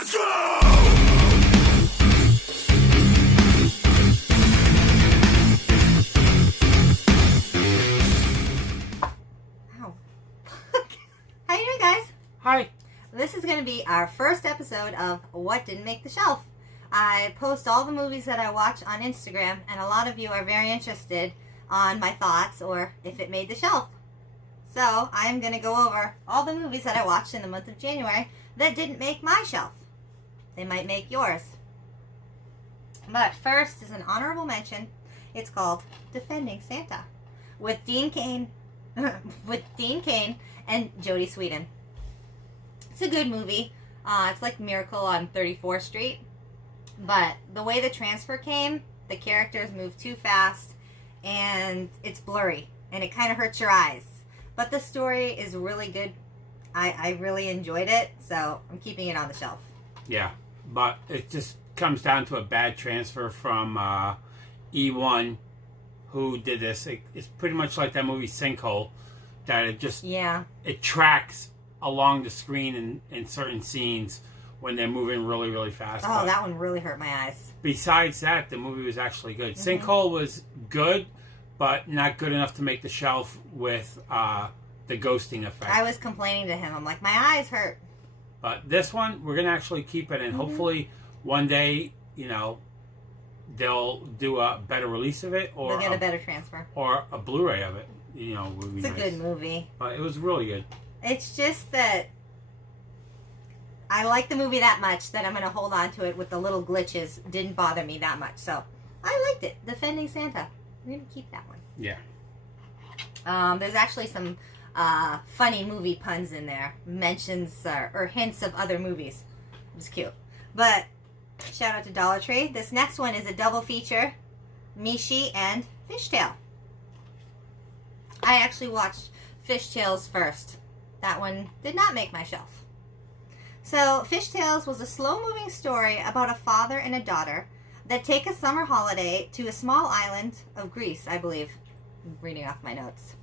Let's go! Ow. How you doing, guys? Hi. This is going to be our first episode of What Didn't Make the Shelf. I post all the movies that I watch on Instagram, and a lot of you are very interested on my thoughts or if it made the shelf. So I'm going to go over all the movies that I watched in the month of January that didn't make my shelf. They might make yours. But first is an honorable mention. It's called Defending Santa with Dean Cain and Jodie Sweetin. It's a good movie. It's like Miracle on 34th Street. But the way the transfer came, the characters move too fast and it's blurry and it kind of hurts your eyes. But the story is really good. I really enjoyed it, so I'm keeping it on the shelf. Yeah, but it just comes down to a bad transfer from E1, who did this. It's pretty much like that movie Sinkhole, that it just it tracks along the screen in certain scenes when they're moving really, really fast. Oh, but that one really hurt my eyes. besides that, the movie was actually good. Sinkhole was good, but not good enough to make the shelf with the ghosting effect. I was complaining to him. I'm like, my eyes hurt. But this one, we're going to actually keep it, and hopefully one day, you know, they'll do a better release of it, or They'll get a better transfer. or a Blu-ray of it. You know, would be It's a nice. good movie. But it was really good. It's just that I like the movie that much that I'm going to hold on to it with the little glitches. Didn't bother me that much. So I liked it. Defending Santa. I'm going to keep that one. Yeah. There's actually some funny movie puns in there. Mentions or hints of other movies. It was cute. But shout out to Dollar Tree. This next one is a double feature. Mishi and Fishtail. I actually watched Fishtails first. That one did not make my shelf. So, Fishtails was a slow-moving story about a father and a daughter that take a summer holiday to a small island of Greece, I believe. I'm reading off my notes.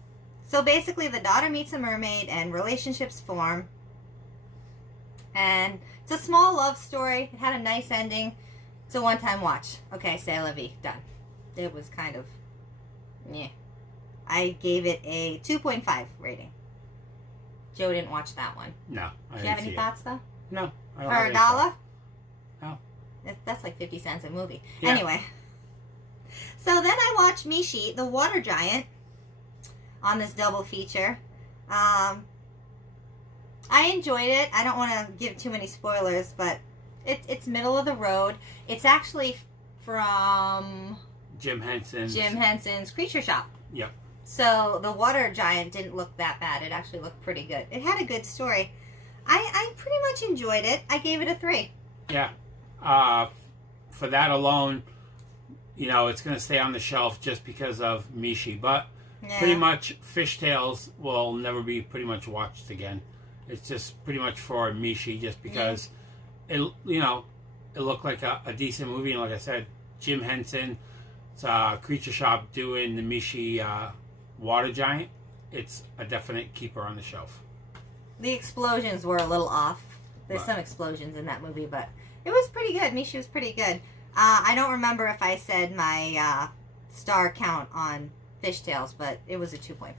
So, basically, the daughter meets a mermaid and relationships form. And it's a small love story. It had a nice ending. It's a one-time watch. Okay, c'est la vie. Done. It was kind of... yeah. I gave it a 2.5 rating. Joe didn't watch that one. No. Do you have any thoughts, though? No. I don't For have a any dollar? thoughts. No. That's like 50 cents a movie. Yeah. Anyway. So then I watched Mishi, the water giant, on this double feature. I enjoyed it. I don't want to give too many spoilers, but it's middle of the road. It's actually from Jim Henson's Creature Shop. Yep. So the water giant didn't look that bad. It actually looked pretty good. It had a good story. I pretty much enjoyed it. I gave it a 3. Yeah. For that alone, you know, it's going to stay on the shelf just because of Mishi. But pretty much Fishtails will never be pretty much watched again. It's just pretty much for Mishi just because it, you know, it looked like a decent movie. And like I said, Jim Henson, it's Creature Shop doing the Mishi water giant. It's a definite keeper on the shelf. The explosions were a little off. There's some explosions in that movie, but it was pretty good. Mishi was pretty good. I don't remember if I said my star count on Fishtails, but it was a 2.5.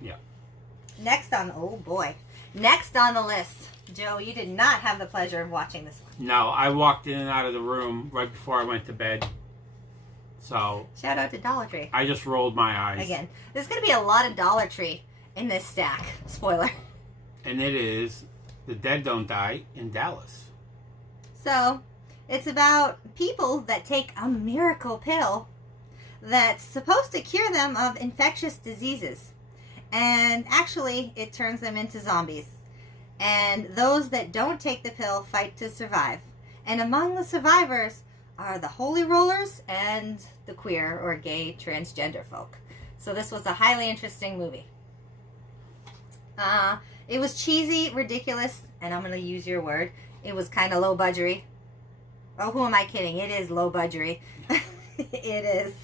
Yeah. Next on the list. Joe, you did not have the pleasure of watching this one. No, I walked in and out of the room right before I went to bed. So Shout out to Dollar Tree. I just rolled my eyes. Again, there's going to be a lot of Dollar Tree in this stack. Spoiler. And it is The Dead Don't Die in Dallas. So, it's about people that take a miracle pill that's supposed to cure them of infectious diseases. And actually, it turns them into zombies. And those that don't take the pill fight to survive. And among the survivors are the holy rollers and the queer or gay transgender folk. So this was a highly interesting movie. It was cheesy, ridiculous, and I'm going to use your word. It was kind of low budgery. Oh, who am I kidding? It is low budgery. It is.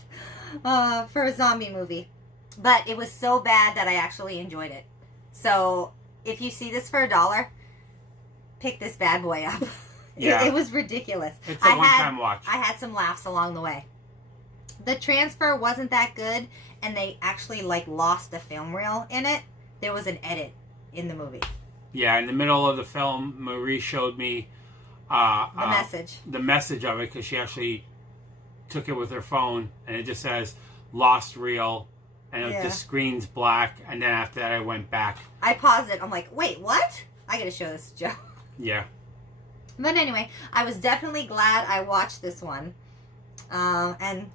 For a zombie movie. But it was so bad that I actually enjoyed it. So, if you see this for $1, pick this bad boy up. Yeah. It was ridiculous. It's a one-time watch. I had some laughs along the way. The transfer wasn't that good, and they actually like lost the film reel in it. There was an edit in the movie. Yeah, in the middle of the film, Marie showed me the message of it, because she actually took it with her phone, and it just says lost reel, and the screen's black, and then after that I went back. I paused it. I'm like, wait, what? I gotta show this to Joe. Yeah. But anyway, I was definitely glad I watched this one. And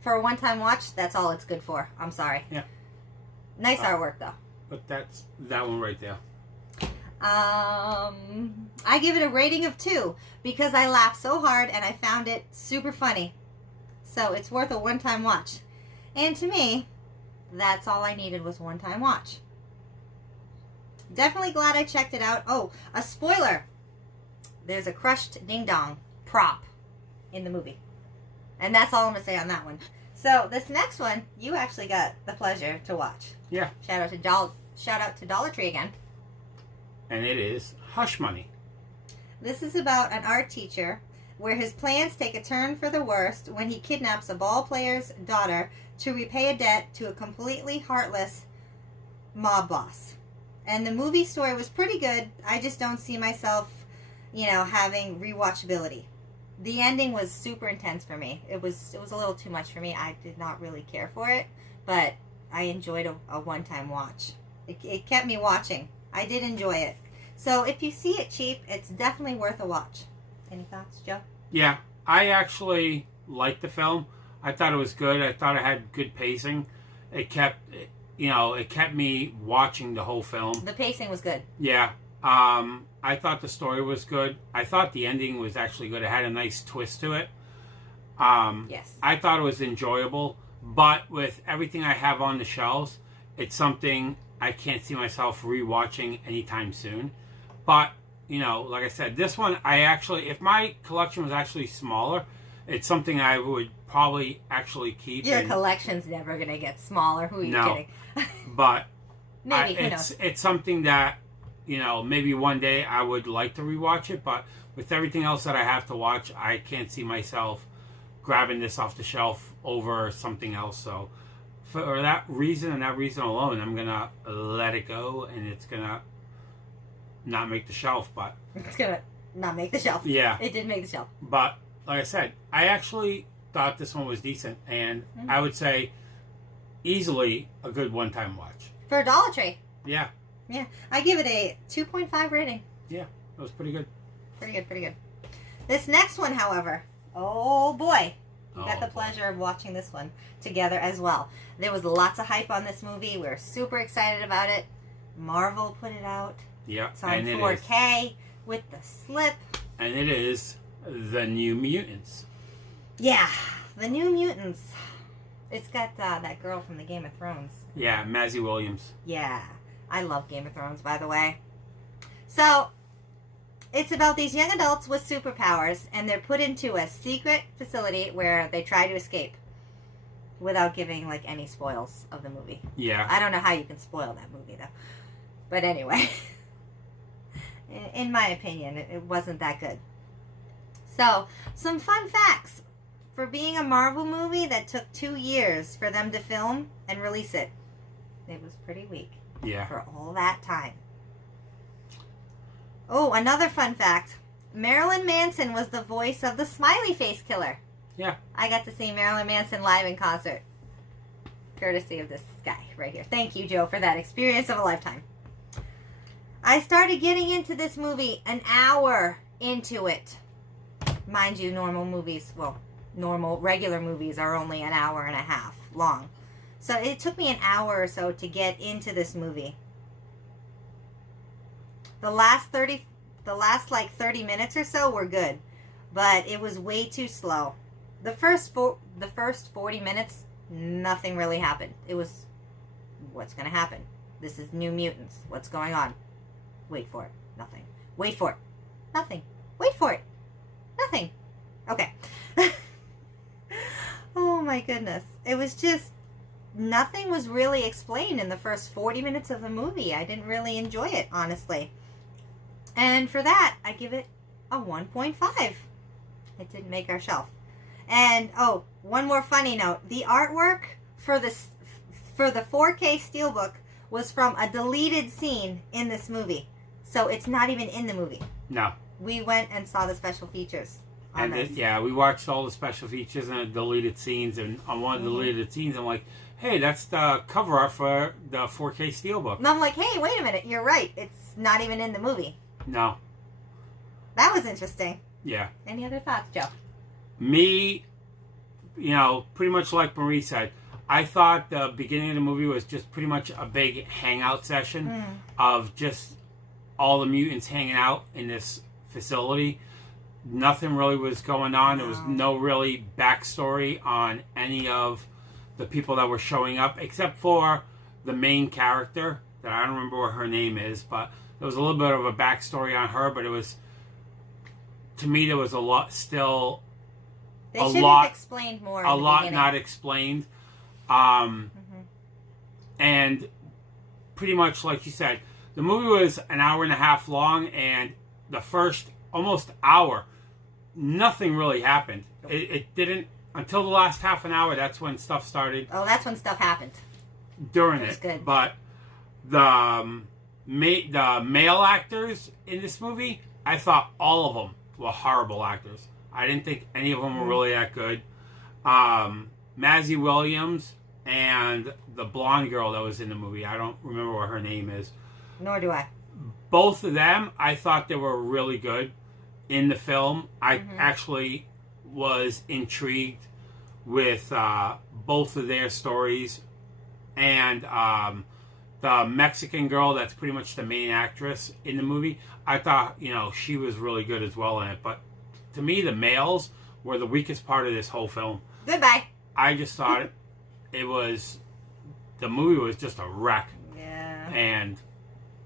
for a one-time watch, that's all it's good for. I'm sorry. Yeah. Nice artwork, though. But that's that one right there. I give it a rating of 2 because I laughed so hard and I found it super funny. So it's worth a one-time watch. And to me, that's all I needed was one-time watch. Definitely glad I checked it out. Oh, a spoiler. There's a crushed ding-dong prop in the movie. And that's all I'm going to say on that one. So this next one, you actually got the pleasure to watch. Yeah. Shout out to Dollar Tree again. And it is Hush Money. This is about an art teacher where his plans take a turn for the worst when he kidnaps a ball player's daughter to repay a debt to a completely heartless mob boss. And the movie story was pretty good. I just don't see myself, having rewatchability. The ending was super intense for me. It was a little too much for me. I did not really care for it, but I enjoyed a one-time watch. It kept me watching. I did enjoy it. So if you see it cheap, it's definitely worth a watch. Any thoughts, Joe? Yeah, I actually liked the film. I thought it was good. I thought it had good pacing. It kept me watching the whole film. The pacing was good. Yeah. I thought the story was good. I thought the ending was actually good. It had a nice twist to it. Yes. I thought it was enjoyable, but with everything I have on the shelves, it's something I can't see myself rewatching anytime soon. But, like I said, this one, if my collection was actually smaller, it's something I would probably actually keep. Your collection's never going to get smaller. Who are you kidding? But maybe, who knows? It's something that, maybe one day I would like to rewatch it, but with everything else that I have to watch, I can't see myself grabbing this off the shelf over something else. So for that reason and that reason alone, I'm going to let it go, and it's going to not make the shelf, but... It's going to not make the shelf. Yeah. It did make the shelf. But, like I said, I actually thought this one was decent, and I would say easily a good one-time watch. For a Dollar Tree. Yeah. Yeah. I give it a 2.5 rating. Yeah, it was pretty good. Pretty good. This next one, however, oh boy. We got the pleasure of watching this one together as well. There was lots of hype on this movie. We were super excited about it. Marvel put it out. Yeah. It's on 4K with the slip. And it is The New Mutants. Yeah, The New Mutants. It's got that girl from the Game of Thrones. Yeah, Maisie Williams. Yeah. I love Game of Thrones, by the way. So, it's about these young adults with superpowers, and they're put into a secret facility where they try to escape without giving, any spoils of the movie. Yeah. I don't know how you can spoil that movie, though. But anyway, in my opinion, it wasn't that good. So, some fun facts. For being a Marvel movie that took 2 years for them to film and release it, it was pretty weak. Yeah. For all that time. Oh, another fun fact. Marilyn Manson was the voice of the Smiley Face Killer. Yeah. I got to see Marilyn Manson live in concert. Courtesy of this guy right here. Thank you, Joe, for that experience of a lifetime. I started getting into this movie an hour into it. Mind you, regular movies are only an hour and a half long. So it took me an hour or so to get into this movie. The last 30 minutes or so were good, but it was way too slow. The first 40 minutes, nothing really happened. It was, what's going to happen? This is New Mutants. What's going on? Wait for it. Nothing. Wait for it. Nothing. Wait for it. Nothing. Okay. Oh my goodness. It was just, nothing was really explained in the first 40 minutes of the movie. I didn't really enjoy it, honestly. And for that, I give it a 1.5. It didn't make our shelf. And oh, one more funny note: the artwork for the 4K steelbook was from a deleted scene in this movie, so it's not even in the movie. No. We went and saw the special features on this. Yeah, we watched all the special features and the deleted scenes, and on one of the deleted scenes, I'm like, hey, that's the cover art for the 4K steelbook. And I'm like, hey, wait a minute, you're right. It's not even in the movie. No. That was interesting. Yeah. Any other thoughts, Joe? Me, pretty much like Marie said, I thought the beginning of the movie was just pretty much a big hangout session of just all the mutants hanging out in this facility. Nothing really was going on. There was no really backstory on any of the people that were showing up, except for the main character, that I don't remember what her name is, but there was a little bit of a backstory on her, but it was, to me, there was a lot still... They should have explained more. A lot not explained. And pretty much like you said, the movie was an hour and a half long, and the first almost hour, nothing really happened. It didn't, until the last half an hour, that's when stuff started. Oh, that's when stuff happened. During it. Was good. But the male actors in this movie, I thought all of them were horrible actors. I didn't think any of them were really that good. Maisie Williams and the blonde girl that was in the movie, I don't remember what her name is. Nor do I. Both of them, I thought they were really good in the film. I actually was intrigued with both of their stories. And the Mexican girl that's pretty much the main actress in the movie, I thought, she was really good as well in it. But to me, the males were the weakest part of this whole film. Goodbye. I just thought the movie was just a wreck. Yeah. And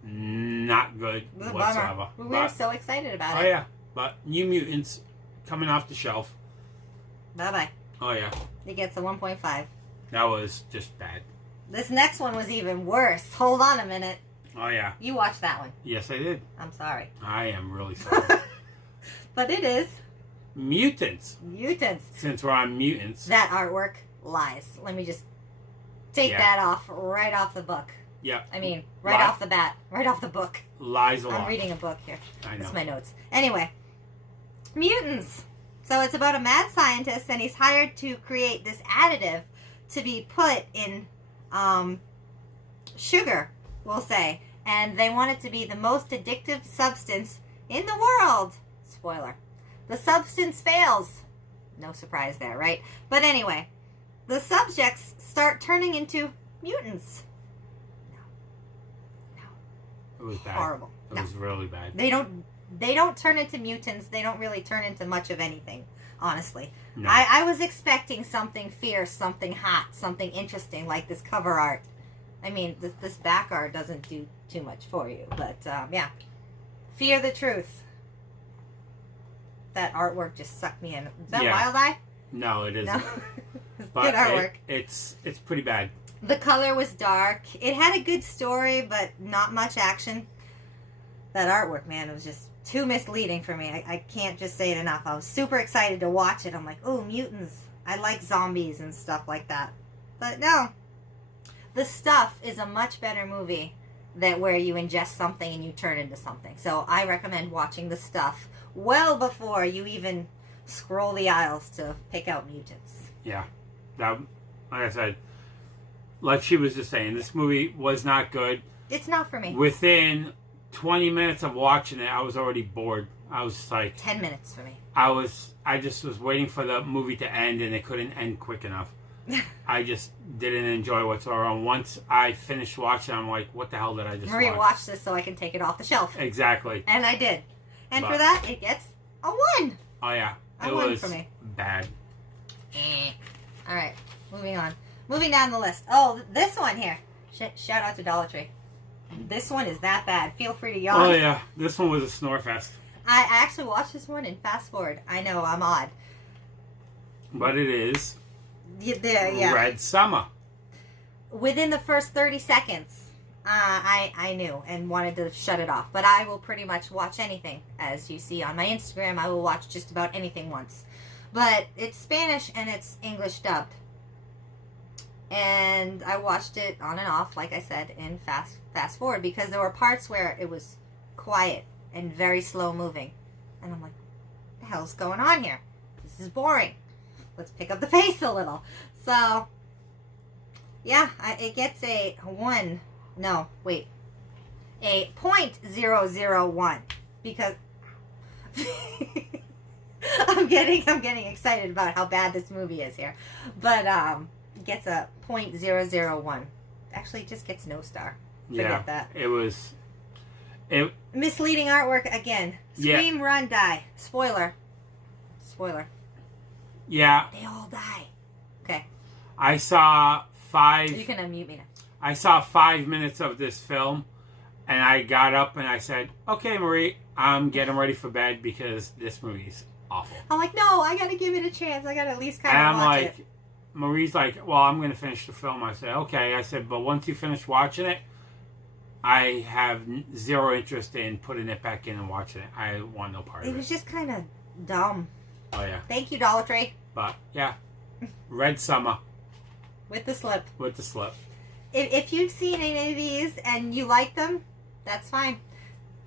not good whatsoever. We were so excited about it. Oh, yeah. But New Mutants coming off the shelf. Bye-bye. Oh, yeah. It gets a 1.5. That was just bad. This next one was even worse. Hold on a minute. Oh, yeah. You watched that one. Yes, I did. I'm sorry. I am really sorry. But it is. Mutants. Mutants. Since we're on mutants. That artwork lies. Let me just take that off right off the book. Yeah. I mean, right off the bat. Right off the book. Lies a lot. I'm reading a book here. I know. That's my notes. Anyway. Mutants. So it's about a mad scientist, and he's hired to create this additive to be put in sugar, we'll say. And they want it to be the most addictive substance in the world. Spoiler. The substance fails. No surprise there, right? But anyway, the subjects start turning into mutants. No. It was bad. Horrible. It was really bad. They don't turn into mutants. They don't really turn into much of anything, honestly. No. I was expecting something fierce, something hot, something interesting like this cover art. I mean, this back art doesn't do too much for you, but yeah. Fear the truth. That artwork just sucked me in. Is that Wild Eye? No, it isn't. No. It's but good artwork. It's pretty bad. The color was dark. It had a good story, but not much action. That artwork, man, it was just too misleading for me. I can't just say it enough. I was super excited to watch it. I'm like, oh, mutants. I like zombies and stuff like that. But no. The Stuff is a much better movie than where you ingest something and you turn into something. So I recommend watching The Stuff well before you even scroll the aisles to pick out mutants. Yeah. That, like I said, like she was just saying, this movie was not good. It's not for me. Within 20 minutes of watching it, I was already bored. I was just like... 10 minutes for me. I just was waiting for the movie to end, and it couldn't end quick enough. I just didn't enjoy whatsoever. And once I finished watching, I'm like, what the hell did I just Marie watch? watched this so I can take it off the shelf. Exactly. And I did. And for that, it gets a 1. Oh, yeah. A It 1 was for me. bad. All right. Moving on. Moving down the list. Oh, this one here. Shout out to Dollar Tree. This one is that bad. Feel free to yawn. Oh, yeah. This one was a snore fest. I actually watched this one in fast forward. I know, I'm odd. But it is Yeah. Red Summer. Within the first 30 seconds, I knew and wanted to shut it off. But I will pretty much watch anything. As you see on my Instagram, I will watch just about anything once. But it's Spanish and it's English dubbed. And I watched it on and off, like I said, in fast forward, because there were parts where it was quiet and very slow moving. And I'm like, what the hell's going on here? This is boring. Let's pick up the pace a little. So, yeah, it gets a 0.001, because I'm getting excited about how bad this movie is here. But it gets a 0.001. Actually, it just gets no star. Forget that. It misleading artwork again. Scream, run, die. Spoiler. Yeah. They all die. Okay. I saw 5. You can unmute me now. I saw 5 minutes of this film, and I got up and I said, "Okay, Marie, I'm getting ready for bed because this movie's awful." I'm like, no, I gotta give it a chance. I gotta at least kind and of watch it. Marie's like, "Well, I'm gonna finish the film." I said, "Okay." I said, "But once you finish watching it, I have zero interest in putting it back in and watching it. I want no part of it." It was just kind of dumb. Oh yeah. Thank you, Dollar Tree. But yeah, Red Summer With the slip. If you've seen any of these and you like them, that's fine.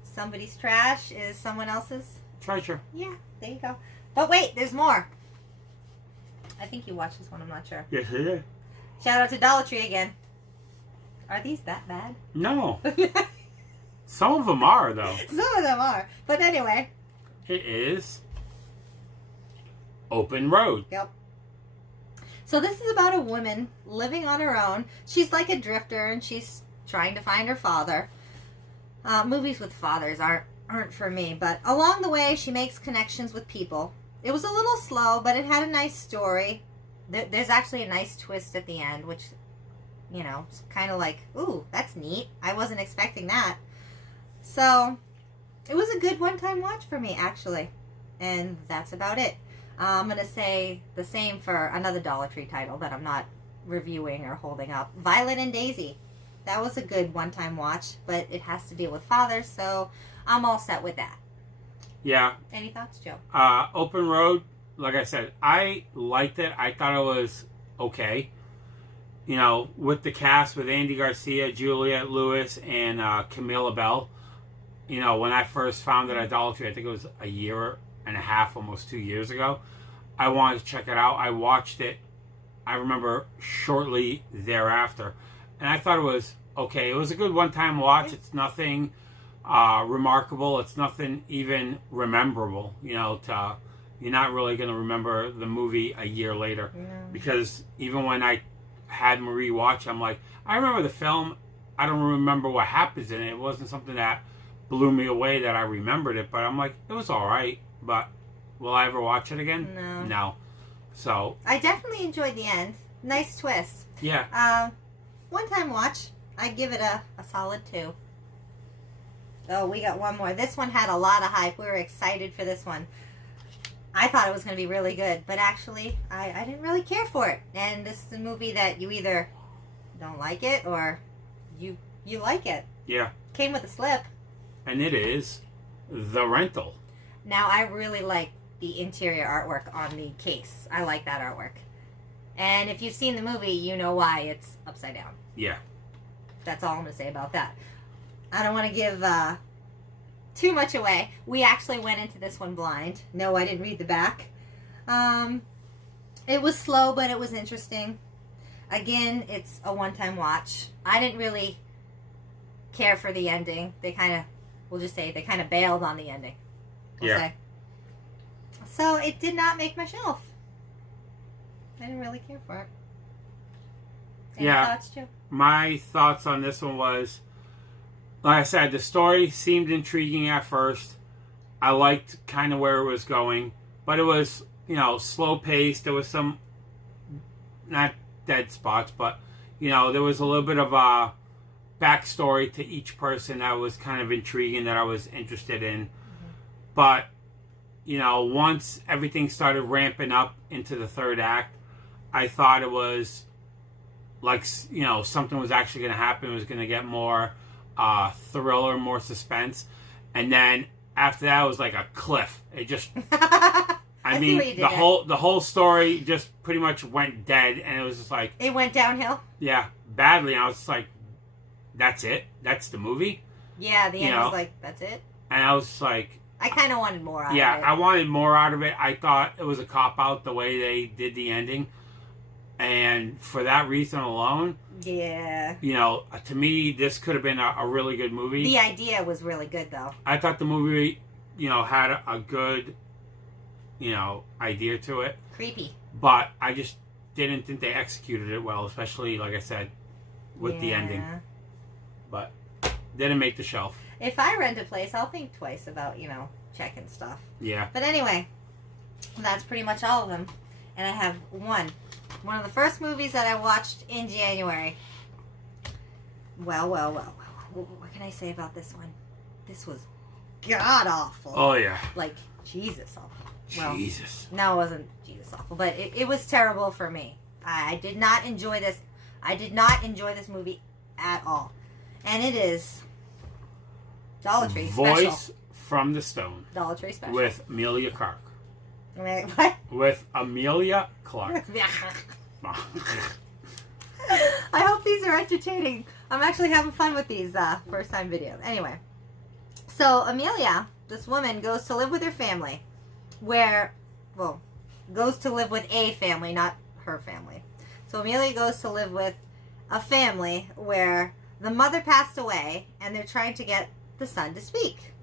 Somebody's trash is someone else's treasure. Yeah, there you go. But wait, there's more. I think you watched this one. I'm not sure. Yes, I did. Shout out to Dollar Tree again. Are these that bad? No. Some of them are, though. Some of them are. But anyway. It is Open Road. Yep. So this is about a woman living on her own. She's like a drifter, and she's trying to find her father. Movies with fathers aren't for me, but along the way, she makes connections with people. It was a little slow, but it had a nice story. There's actually a nice twist at the end, which, you know, it's kind of like, ooh, that's neat. I wasn't expecting that. So, it was a good one-time watch for me, actually. And that's about it. I'm going to say the same for another Dollar Tree title that I'm not reviewing or holding up. Violet and Daisy. That was a good one-time watch, but it has to deal with fathers, so I'm all set with that. Yeah. Any thoughts, Joe? Open Road, like I said, I liked it. I thought it was okay. You know, with the cast, with Andy Garcia, Juliette Lewis, and Camilla Bell. You know, when I first found it at Dollar Tree, I think it was a year and a half, almost 2 years ago, I wanted to check it out. I watched it, I remember, shortly thereafter. And I thought it was okay. It was a good one-time watch. It's nothing remarkable. It's nothing even rememberable. You know, you're not really going to remember the movie a year later. Yeah. Because even when I had Marie watch, I'm like, I remember the film. I don't remember what happens in it. It wasn't something that blew me away that I remembered it. But I'm like, it was all right. But will I ever watch it again? No. So I definitely enjoyed the end. Nice twist. Yeah. One-time watch. I'd give it a solid 2. Oh, we got one more. This one had a lot of hype. We were excited for this one. I thought it was going to be really good, but actually, I didn't really care for it. And this is a movie that you either don't like it or you like it. Yeah. Came with a slip. And it is The Rental. Now, I really like the interior artwork on the case. I like that artwork. And if you've seen the movie, you know why it's upside down. Yeah. That's all I'm going to say about that. I don't want to give too much away. We actually went into this one blind. No, I didn't read the back. It was slow, but it was interesting. Again, it's a one-time watch. I didn't really care for the ending. They kind of bailed on the ending. We'll say. So it did not make my shelf. I didn't really care for it. Any thoughts, Joe? My thoughts on this one was, like I said, the story seemed intriguing at first. I liked kind of where it was going, but it was, you know, slow paced. There was some, not dead spots, but, you know, there was a little bit of a backstory to each person that was kind of intriguing, that I was interested in. Mm-hmm. But, you know, once everything started ramping up into the third act, I thought it was like, you know, something was actually going to happen. It was going to get more thriller, more suspense, and then after that, it was like a cliff. It just, I see what mean, you did the whole story just pretty much went dead, and it was just like, it went downhill. yeah, badly. And I was just like, that's it. That's the movie. Yeah, the You end know? was like, that's it. And I was just like, I kind of wanted more out yeah, of it. I wanted more out of it. I thought it was a cop out the way they did the ending, and for that reason alone, Yeah. you know, to me, this could have been a really good movie. The idea was really good, though. I thought the movie, you know, had a good, you know, idea to it, Creepy. but I just didn't think they executed it well, especially, like I said, with the ending. But didn't make the shelf. If I rent a place, I'll think twice about, you know, checking stuff. Yeah. But anyway, that's pretty much all of them. And I have one. One of the first movies that I watched in January. Well. What can I say about this one? This was god awful. Oh, yeah. Like, Jesus awful. Well, Jesus. no, it wasn't Jesus awful, but it was terrible for me. I did not enjoy this. I did not enjoy this movie at all. And it is Dollar Tree Voice Special. from the Stone. Dollar Tree Special. With Amelia Clark. What? With Amelia Clark. I hope these are entertaining. I'm actually having fun with these first time videos. Anyway, so Amelia, this woman, goes to live with her family, goes to live with a family, not her family. So Amelia goes to live with a family where the mother passed away and they're trying to get the son to speak.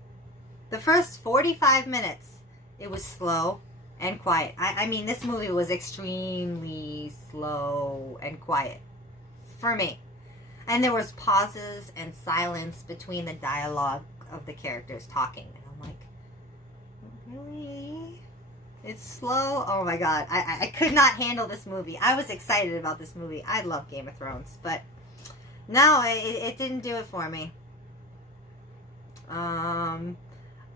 The first 45 minutes, it was slow and quiet. I mean, this movie was extremely slow and quiet for me. And there was pauses and silence between the dialogue of the characters talking. And I'm like, really? It's slow? Oh my god. I could not handle this movie. I was excited about this movie. I love Game of Thrones. But no, it didn't do it for me.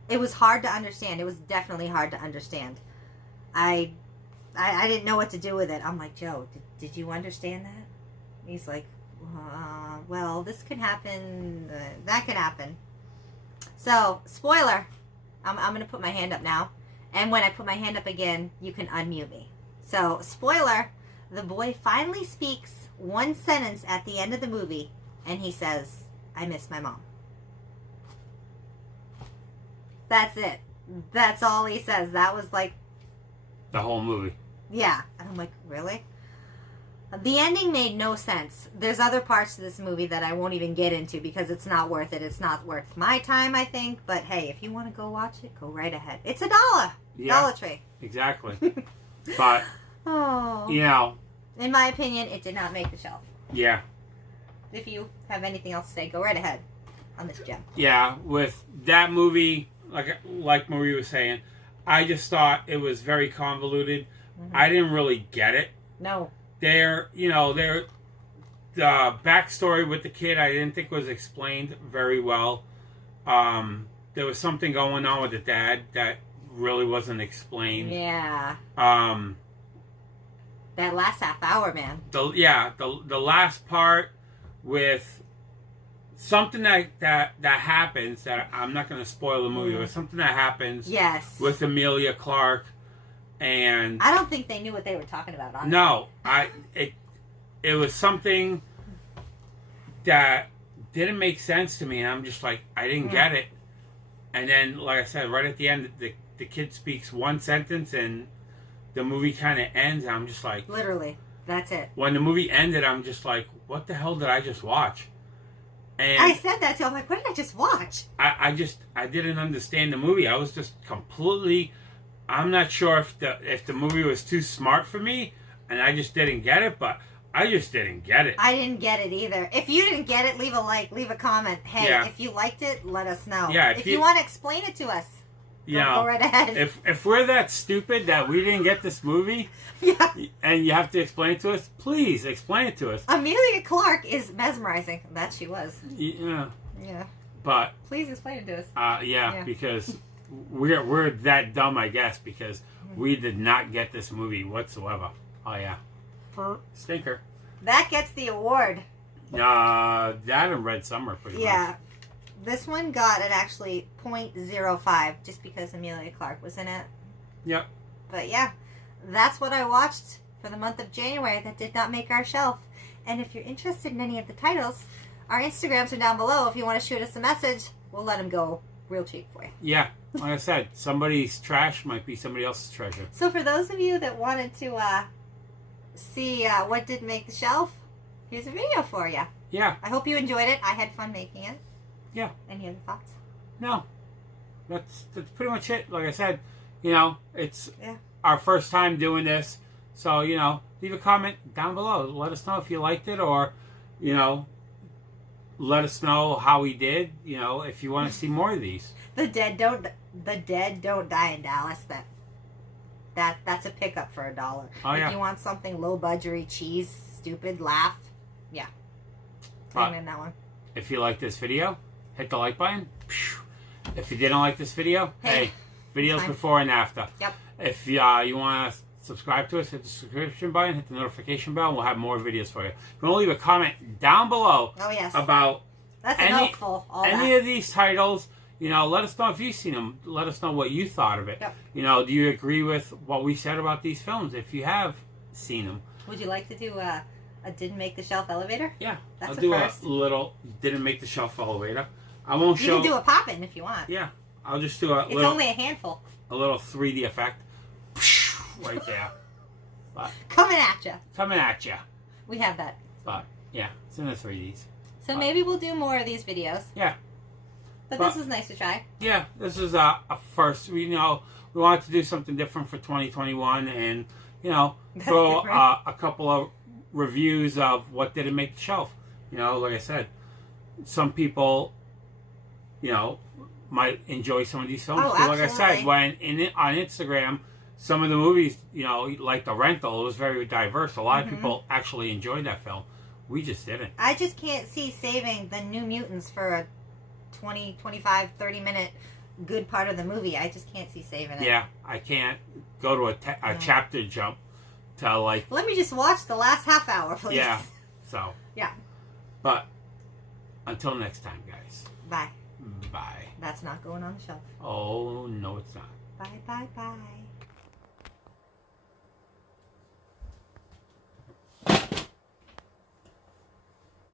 It was hard to understand. It was definitely hard to understand. I didn't know what to do with it. I'm like, Joe, did you understand that? He's like, well, this could happen. That could happen. So, spoiler. I'm going to put my hand up now. And when I put my hand up again, you can unmute me. So, spoiler. The boy finally speaks one sentence at the end of the movie. And he says, I miss my mom. That's it. That's all he says. That was like... The whole movie. Yeah. And I'm like, really? The ending made no sense. There's other parts to this movie that I won't even get into because it's not worth it. It's not worth my time, I think. But hey, if you want to go watch it, go right ahead. It's $1. Yeah, Dollar Tree. Exactly. But, Oh. you know. In my opinion, it did not make the shelf. Yeah. If you have anything else to say, go right ahead on this gem. Yeah, with that movie, like Marie was saying, I just thought it was very convoluted. Mm-hmm. I didn't really get it. No. The backstory with the kid I didn't think was explained very well. There was something going on with the dad that really wasn't explained. Yeah. That last half hour, man. The last part with something that happens that I'm not going to spoil the movie, but something that happens Yes. with Amelia Clark, and I don't think they knew what they were talking about, honestly. no, it was something that didn't make sense to me, and I'm just like, I didn't get it. And then, like I said, right at the end, the kid speaks one sentence, and the movie kind of ends, and I'm just like... Literally. That's it. When the movie ended, I'm just like, what the hell did I just watch? And I said that to him. I'm like, what did I just watch? I didn't understand the movie. I was just completely... I'm not sure if the movie was too smart for me, and I just didn't get it, but I just didn't get it. I didn't get it either. If you didn't get it, leave a like, leave a comment. Hey, Yeah. If you liked it, let us know. Yeah, if you want to explain it to us, go right ahead. If we're that stupid that we didn't get this movie, yeah. and you have to explain it to us, please explain it to us. Amelia Clark is mesmerizing. That she was. Yeah. Yeah. But please explain it to us. yeah, because we're that dumb, I guess, because we did not get this movie whatsoever. Oh yeah, stinker. That gets the award. That and Red Summer, pretty much. Yeah. This one got it actually .05 just because Emilia Clarke was in it. Yep. But yeah, that's what I watched for the month of January that did not make our shelf. And if you're interested in any of the titles, our Instagrams are down below. If you want to shoot us a message, we'll let them go real cheap for you. Yeah. Like I said, somebody's trash might be somebody else's treasure. So for those of you that wanted to see what didn't make the shelf, here's a video for you. Yeah. I hope you enjoyed it. I had fun making it. Yeah. Any other thoughts? No. That's pretty much it. Like I said, you know, it's Yeah. our first time doing this. So, you know, leave a comment down below. Let us know if you liked it, or, you know, let us know how we did. You know, if you want to see more of these. The dead don't die in Dallas. That's a pickup for $1. Oh, yeah. If you want something low budgery, cheese, stupid, laugh, yeah. I'm in that one. If you like this video, hit the like button. If you didn't like this video, hey, videos fine. before and after. Yep. If you want to subscribe to us, hit the subscription button, hit the notification bell, and we'll have more videos for you. You can leave a comment down below Oh yes. about That's a any mouthful. any of these titles. You know, let us know if you've seen them. Let us know what you thought of it. Yep. You know, do you agree with what we said about these films? If you have seen them, Would you like to do a didn't make the shelf elevator? yeah, That's I'll a do first. a little. Didn't make the shelf elevator. I won't You show. can do a pop-in if you want. Yeah, I'll just do a It's little only a handful. 3D effect right there. But Coming at you. coming at you. We have that. But yeah, it's in the 3Ds. So maybe we'll do more of these videos. Yeah. But But- this was nice to try. Yeah, this is a first. We we wanted to do something different for 2021, and That's throw different. a couple of reviews of what didn't make the shelf. Like I said, some people, might enjoy some of these films. Oh, But like I said, absolutely. when on Instagram, some of the movies, like The Rental, it was very diverse. A lot of people actually enjoyed that film. We just didn't. I just can't see saving the New Mutants for a 20, 25, 30-minute good part of the movie. I just can't see saving it. Yeah, I can't go to a chapter jump to like. Let me just watch the last half hour, please. Yeah. So. Yeah. But until next time, guys. Bye. Bye. That's not going on the shelf. Oh no, it's not. Bye, bye, bye.